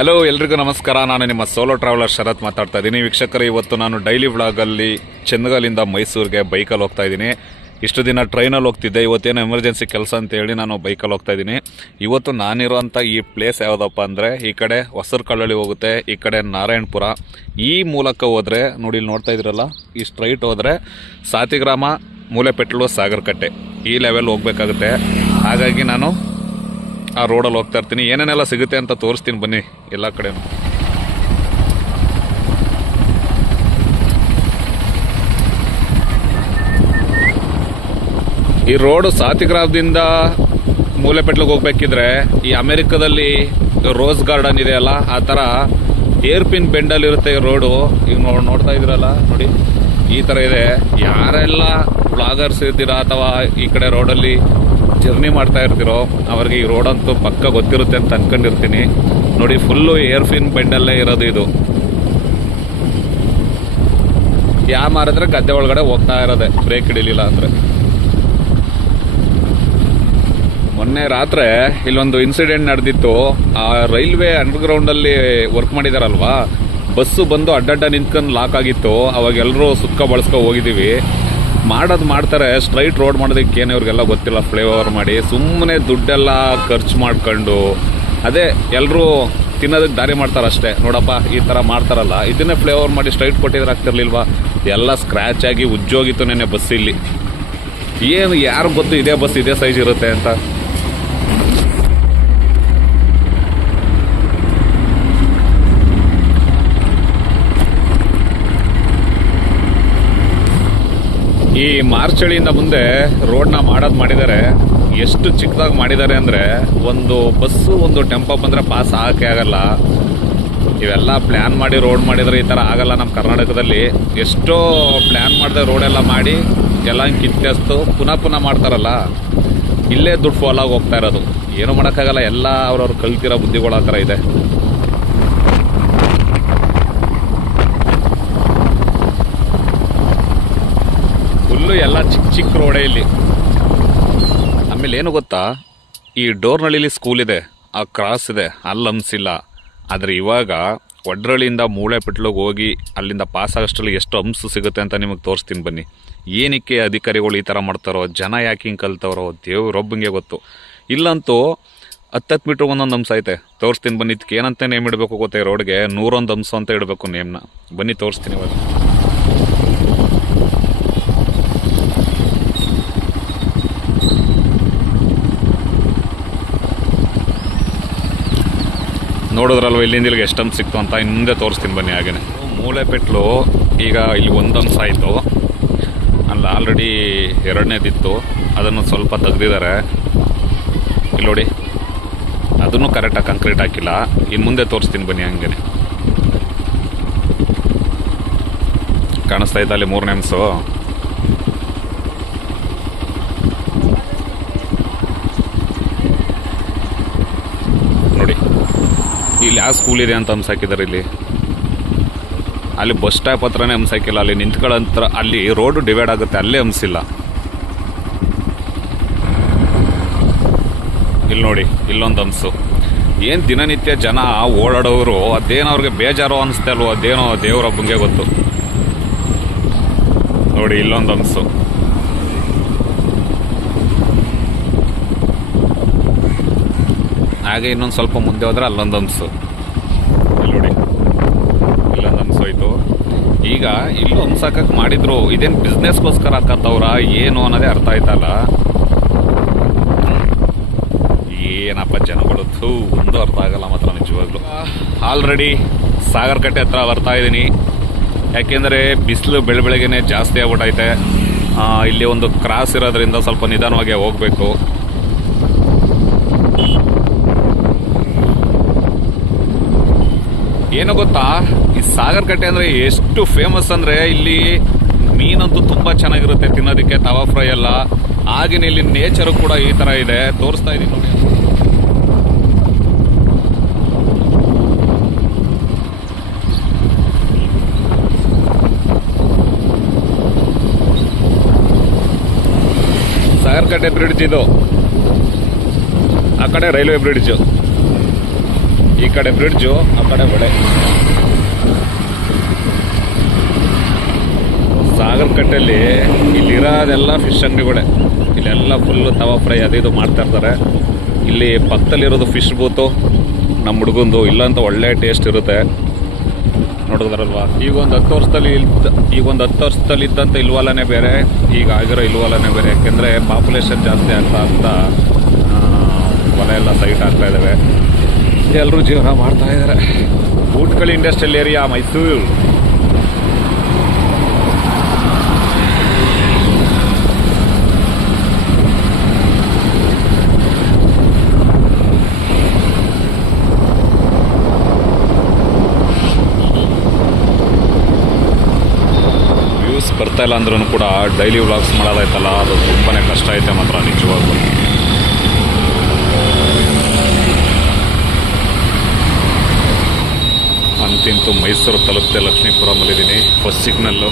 Hello ಎಲ್ರಿಗೂ ನಮಸ್ಕಾರ. ನಾನು ನಿಮ್ಮ ಸೋಲೋ ಟ್ರಾವೆಲರ್ ಶರತ್ ಮಾತಾಡ್ತಾ ಇದ್ದೀನಿ. ವೀಕ್ಷಕರು, ಇವತ್ತು ನಾನು ಡೈಲಿ ವ್ಲಾಗಲ್ಲಿ ಚಂದಗಲಿಂದ ಮೈಸೂರಿಗೆ ಬೈಕಲ್ಲಿ ಹೋಗ್ತಾ ಇದ್ದೀನಿ. ಇಷ್ಟು ದಿನ ಟ್ರೈನಲ್ಲಿ ಹೋಗ್ತಿದ್ದೆ. ಇವತ್ತೇನೋ ಎಮರ್ಜೆನ್ಸಿ ಕೆಲಸ ಅಂತ ಹೇಳಿ ನಾನು ಬೈಕಲ್ಲಿ ಹೋಗ್ತಾ ಇದ್ದೀನಿ. ಇವತ್ತು ನಾನಿರೋಂಥ ಈ ಪ್ಲೇಸ್ ಯಾವುದಪ್ಪ ಅಂದರೆ, ಈ ಕಡೆ ಹೊಸರಕಲ್ಲಳ್ಳಿ ಹೋಗುತ್ತೆ, ಈ ಕಡೆ ನಾರಾಯಣಪುರ. ಈ ಮೂಲಕ ಹೋದರೆ ನೋಡಿ, ಇಲ್ಲಿ ನೋಡ್ತಾ ಇದ್ರಲ್ಲ, ಈ ಸ್ಟ್ರೈಟ್ ಹೋದರೆ ಸಾತಿಗ್ರಾಮ, ಮೂಲೆಪೆಟ್ಲು, ಸಾಗರಕಟ್ಟೆ ಈ ಲೆವೆಲ್ ಹೋಗ್ಬೇಕಾಗುತ್ತೆ. ಹಾಗಾಗಿ ನಾನು ಆ ರೋಡಲ್ಲಿ ಹೋಗ್ತಾ ಇರ್ತೀನಿ. ಏನೇನೆಲ್ಲ ಸಿಗುತ್ತೆ ಅಂತ ತೋರಿಸ್ತೀನಿ ಬನ್ನಿ ಎಲ್ಲ ಕಡೆ. ಈ ರೋಡು ಸಾತಿಗ್ರಾಮದಿಂದ ಮೂಲೆಪೆಟ್ಲಿಗೆ ಹೋಗ್ಬೇಕಿದ್ರೆ ಈ ಅಮೆರಿಕದಲ್ಲಿ ರೋಸ್ ಗಾರ್ಡನ್ ಇದೆಯಲ್ಲ, ಆ ಥರ ಏರ್ಪಿನ್ ಬೆಂಡಲ್ಲಿರುತ್ತೆ ಈ ರೋಡು. ಈಗ ನೋಡ್ತಾ ಇದ್ದೀರಲ್ಲ ನೋಡಿ, ಈ ಥರ ಇದೆ. ಯಾರೆಲ್ಲ ಬ್ಲಾಗರ್ಸ್ ಇರ್ತೀರಾ ಅಥವಾ ಈ ಕಡೆ ರೋಡಲ್ಲಿ ಜರ್ನಿ ಮಾಡ್ತಾ ಇರ್ತೀರೋ ಅವ್ರಿಗೆ ಈ ರೋಡಂತೂ ಪಕ್ಕ ಗೊತ್ತಿರುತ್ತೆ ಅಂತ ಅನ್ಕೊಂಡಿರ್ತೀನಿ. ನೋಡಿ, ಫುಲ್ಲು ಏರ್ಪಿನ್ ಬೆಂಡಲ್ಲೇ ಇರೋದು ಇದು. ಮಾರಿದ್ರೆ ಗದ್ದೆ ಒಳಗಡೆ ಹೋಗ್ತಾ ಇರೋದೆ, ಬ್ರೇಕ್ ಹಿಡಿಲಿಲ್ಲ ಅಂದರೆ. ಮೊನ್ನೆ ರಾತ್ರಿ ಇಲ್ಲೊಂದು ಇನ್ಸಿಡೆಂಟ್ ನಡೆದಿತ್ತು. ಆ ರೈಲ್ವೆ ಅಂಡರ್ಗ್ರೌಂಡಲ್ಲಿ ವರ್ಕ್ ಮಾಡಿದಾರಲ್ವಾ, ಬಸ್ಸು ಬಂದು ಅಡ್ಡಡ್ಡ ನಿಂತ್ಕೊಂಡು ಲಾಕ್ ಆಗಿತ್ತು. ಅವಾಗ ಎಲ್ಲರೂ ಸುಕ್ಕ ಬಳಸ್ಕೊ ಹೋಗಿದ್ದೀವಿ. ಮಾಡ್ತಾರೆ, ಸ್ಟ್ರೈಟ್ ರೋಡ್ ಮಾಡೋದಕ್ಕೆ ಏನು ಇವ್ರಿಗೆಲ್ಲ ಗೊತ್ತಿಲ್ಲ. ಫ್ಲೈಓವರ್ ಮಾಡಿ ಸುಮ್ಮನೆ ದುಡ್ಡೆಲ್ಲ ಖರ್ಚು ಮಾಡ್ಕೊಂಡು, ಅದೇ ಎಲ್ಲರೂ ತಿನ್ನೋದಕ್ಕೆ ದಾರಿ ಮಾಡ್ತಾರೆ ಅಷ್ಟೇ. ನೋಡಪ್ಪ, ಈ ಥರ ಮಾಡ್ತಾರಲ್ಲ, ಇದನ್ನೇ ಫ್ಲೈಓವರ್ ಮಾಡಿ ಸ್ಟ್ರೈಟ್ ಕೊಟ್ಟಿದ್ರೆ ಆಗ್ತಿರ್ಲಿಲ್ವಾ? ಎಲ್ಲ ಸ್ಕ್ರ್ಯಾಚ್ ಆಗಿ ಉಜ್ಜೋಗಿತ್ತು ನೆನ್ನೆ ಬಸ್ ಇಲ್ಲಿ. ಏನು ಯಾರು ಗೊತ್ತು ಇದೇ ಬಸ್ ಇದೇ ಸೈಜ್ ಇರುತ್ತೆ ಅಂತ. ಈ ಮಾರ್ಚಳಿಯಿಂದ ಮುಂದೆ ರೋಡ್ನ ಮಾಡಿದ್ದಾರೆ. ಎಷ್ಟು ಚಿಕ್ಕದಾಗಿ ಮಾಡಿದ್ದಾರೆ ಅಂದರೆ, ಒಂದು ಬಸ್ಸು ಒಂದು ಟೆಂಪೋ ಬಂದರೆ ಪಾಸ್ ಹಾಕೇ ಆಗಲ್ಲ. ಇವೆಲ್ಲ ಪ್ಲ್ಯಾನ್ ಮಾಡಿ ರೋಡ್ ಮಾಡಿದರೆ ಈ ಥರ ಆಗಲ್ಲ. ನಮ್ಮ ಕರ್ನಾಟಕದಲ್ಲಿ ಎಷ್ಟೋ ಪ್ಲ್ಯಾನ್ ಮಾಡಿದೆ ರೋಡೆಲ್ಲ ಮಾಡಿ ಎಲ್ಲ ಕಿತ್ತೆಸ್ತು ಪುನಃ ಮಾಡ್ತಾರಲ್ಲ, ಇಲ್ಲೇ ದುಡ್ಡು ಫಾಲ್ ಆಗಿ ಹೋಗ್ತಾ ಇರೋದು. ಏನೂ ಮಾಡೋಕ್ಕಾಗಲ್ಲ, ಎಲ್ಲ ಅವ್ರವ್ರು ಕಲ್ತಿರೋ ಬುದ್ಧಿಗಳು ಆ ಥರ ಇದೆ. ಎಲ್ಲ ಚಿಕ್ಕ ರೋಡೇ ಇಲ್ಲಿ. ಆಮೇಲೆ ಏನು ಗೊತ್ತಾ, ಈ ಡೋರ್ನಳ್ಳಿಲಿ ಸ್ಕೂಲ್ ಇದೆ, ಆ ಕ್ರಾಸ್ ಇದೆ, ಅಲ್ಲಿ ಹಂಸಿಲ್ಲ. ಆದರೆ ಇವಾಗ ಒಡ್ರಳ್ಳಿಯಿಂದ ಮೂಳೆಪೆಟ್ಲಿಗೆ ಹೋಗಿ ಅಲ್ಲಿಂದ ಪಾಸ್ ಆಗೋಷ್ಟರಲ್ಲಿ ಎಷ್ಟು ಹಂಸು ಸಿಗುತ್ತೆ ಅಂತ ನಿಮಗೆ ತೋರಿಸ್ತೀನಿ ಬನ್ನಿ. ಏನಕ್ಕೆ ಅಧಿಕಾರಿಗಳು ಈ ಥರ ಮಾಡ್ತಾರೋ, ಜನ ಯಾಕೆ ಹಿಂಗೆ ಕಲ್ತವ್ರೋ ದೇವ್ರೊಬ್ಬಂಗೆ ಗೊತ್ತು. ಇಲ್ಲಂತೂ 10 ಮೀಟ್ರ್ ಒಂದೊಂದು ಹಂಸ ಐತೆ. ತೋರಿಸ್ತೀನಿ ಬನ್ನಿ. ಇದಕ್ಕೆ ಏನಂತ ನೇಮ್ ಇಡಬೇಕು ಗೊತ್ತೇ, ರೋಡ್ಗೆ 101 ಹಂಸು ಅಂತ ಇಡಬೇಕು ನೇಮ್ನ. ಬನ್ನಿ ತೋರಿಸ್ತೀನಿ ಇವಾಗ. ನೋಡಿದ್ರಲ್ವ ಇಲ್ಲಿಂದ ಇಲ್ಲಿಗೆ ಎಷ್ಟು ಹಂಸ ಸಿಕ್ತು ಅಂತ. ಇನ್ನು ಮುಂದೆ ತೋರಿಸ್ತೀನಿ ಬನ್ನಿ. ಹಾಗೇನೆ ಮೂಲೆಪೆಟ್ಲು ಈಗ ಇಲ್ಲಿ ಒಂದು ಹಂಸ ಆಯಿತು, ಅಲ್ಲಿ ಆಲ್ರೆಡಿ ಎರಡನೇದಿತ್ತು, ಅದನ್ನು ಸ್ವಲ್ಪ ತೆಗ್ದಿದ್ದಾರೆ. ಇಲ್ಲಿ ನೋಡಿ, ಅದನ್ನು ಕರೆಕ್ಟಾಗಿ ಕಾಂಕ್ರೀಟ್ ಹಾಕಿಲ್ಲ. ಇನ್ನು ಮುಂದೆ ತೋರಿಸ್ತೀನಿ ಬನ್ನಿ. ಹಂಗೇನೆ ಕಾಣಿಸ್ತಾ ಇದ್ದ ಅಲ್ಲಿ 3ನೇ ಹಂಸು. ನೋಡಿ, ಇಲ್ಲಿ ಯಾವ ಸ್ಕೂಲ್ ಇದೆ ಅಂತ ಹಂಸಾಕಿದ್ದಾರೆ. ಇಲ್ಲಿ ಅಲ್ಲಿ ಬಸ್ ಸ್ಟಾಪ್ ಹತ್ರನೇ ಹಂಸಾಕಿಲ್ಲ. ಅಲ್ಲಿ ನಿಂತ್ಕೊಳ್ಳೋಂಥ, ಅಲ್ಲಿ ರೋಡು ಡಿವೈಡ್ ಆಗುತ್ತೆ, ಅಲ್ಲೇ ಹಂಸಿಲ್ಲ. ಇಲ್ಲಿ ನೋಡಿ, ಇಲ್ಲೊಂದು ಹಂಸು. ಏನು ದಿನನಿತ್ಯ ಜನ ಓಡಾಡೋರು, ಅದೇನೋ ಅವ್ರಿಗೆ ಬೇಜಾರು ಅನಿಸ್ತಾ ಅಲ್ವೋ, ಅದೇನೋ ದೇವರೊಬ್ಬಂಗೆ ಗೊತ್ತು. ನೋಡಿ, ಇಲ್ಲೊಂದು ಹಂಸು. ಹಾಗೆ ಇನ್ನೊಂದು ಸ್ವಲ್ಪ ಮುಂದೆ ಹೋದ್ರೆ ಅಲ್ಲೊಂದು ಹಂಸು. ಇಲ್ಲಿ ನೋಡಿ, ಇಲ್ಲೊಂದು ಹಂಸು ಹೋಯ್ತು. ಈಗ ಇಲ್ಲೂ ಹಂಸಾಕಕ್ಕೆ ಮಾಡಿದ್ರು. ಇದೇನು ಬಿಸ್ನೆಸ್ಗೋಸ್ಕರ ಹಾಕತ್ತವ್ರ ಏನು ಅನ್ನೋದೇ ಅರ್ಥ ಆಯ್ತಲ್ಲ. ಏನಪ್ಪ ಜನಗಳು, ಒಂದು ಅರ್ಥ ಆಗಲ್ಲ ಮಾತ್ರ ನಿಜವಾಗ್ಲು. ಆಲ್ರೆಡಿ ಸಾಗರಕಟ್ಟೆ ಹತ್ರ ಬರ್ತಾ ಇದ್ದೀನಿ. ಯಾಕೆಂದರೆ ಬಿಸಿಲು ಬೆಳಗ್ಗೆನೆ ಜಾಸ್ತಿ ಆಗ್ಬಿಟ್ಟೈತೆ. ಇಲ್ಲಿ ಒಂದು ಕ್ರಾಸ್ ಇರೋದ್ರಿಂದ ಸ್ವಲ್ಪ ನಿಧಾನವಾಗಿ ಹೋಗಬೇಕು. ಏನು ಗೊತ್ತಾ, ಈ ಸಾಗರಕಟ್ಟೆ ಅಂದರೆ ಎಷ್ಟು ಫೇಮಸ್ ಅಂದರೆ, ಇಲ್ಲಿ ಮೀನಂತೂ ತುಂಬ ಚೆನ್ನಾಗಿರುತ್ತೆ ತಿನ್ನೋದಕ್ಕೆ, ತವಾ ಫ್ರೈ ಎಲ್ಲ. ಹಾಗೆಯೇ ಇಲ್ಲಿ ನೇಚರು ಕೂಡ ಈ ಥರ ಇದೆ. ತೋರಿಸ್ತಾ ಇದ್ದೀನಿ ನೋಡಿ. ಸಾಗರಕಟ್ಟೆ ಬ್ರಿಡ್ಜ್ ಇದು, ಆ ಕಡೆ ರೈಲ್ವೆ ಬ್ರಿಡ್ಜ್. ಈ ಕಡೆ ಬ್ರಿಡ್ಜು, ಆ ಕಡೆ ಹೊಳೆ. ಸಾಗರ್ ಕಟ್ಟೆಯಲ್ಲಿ ಇಲ್ಲಿರೋದೆಲ್ಲ ಫಿಶ್ ಅಂಗಡಿಗಳೇ. ಇಲ್ಲೆಲ್ಲ ಫುಲ್ಲು ತವಾ ಫ್ರೈ ಅದು ಇದು ಮಾಡ್ತಾ ಇರ್ತಾರೆ. ಇಲ್ಲಿ ಪಕ್ಕದಲ್ಲಿರೋದು ಫಿಶ್ ಬೂತು ನಮ್ಮ ಹುಡುಗಂದು. ಇಲ್ಲಂತ ಒಳ್ಳೆ ಟೇಸ್ಟ್ ಇರುತ್ತೆ. ನೋಡಿದ್ರಲ್ವಾ, ಈಗ ಒಂದು 10 ವರ್ಷದಲ್ಲಿ ಇದ್ದಂಥ ಇಲ್ವಾಲನೇ ಬೇರೆ, ಈಗ ಆಗಿರೋ ಇಲ್ವಾಲನೇ ಬೇರೆ. ಯಾಕೆಂದರೆ ಪಾಪ್ಯುಲೇಷನ್ ಜಾಸ್ತಿ ಆಗ್ತಾ ಹೊಲ ಎಲ್ಲ ಸೈಟ್ ಆಗ್ತಾ ಇದ್ದಾವೆ. ಎಲ್ಲರೂ ಜೀವನ ಮಾಡ್ತಾ ಇದ್ದಾರೆ. ಊಟ್ಕಳಿ ಇಂಡಸ್ಟ್ರಿಯಲ್ ಏರಿಯಾ, ಮೈಸೂರು. ವ್ಯೂಸ್ ಬರ್ತಾ ಇಲ್ಲ ಅಂದ್ರೂ ಕೂಡ ಡೈಲಿ ವ್ಲಾಗ್ಸ್ ಮಾಡೋದಾಯ್ತಲ್ಲ, ಅದು ತುಂಬಾ ಕಷ್ಟ ಐತೆ ಮಾತ್ರ ನಿಜವಾಗ್ಲೂ. ಅಂತಿಂತೂ ಮೈಸೂರು ತಲುಪಿದೆ. ಲಕ್ಷ್ಮೀಪುರಮಲ್ಲಿದ್ದೀನಿ. First signal.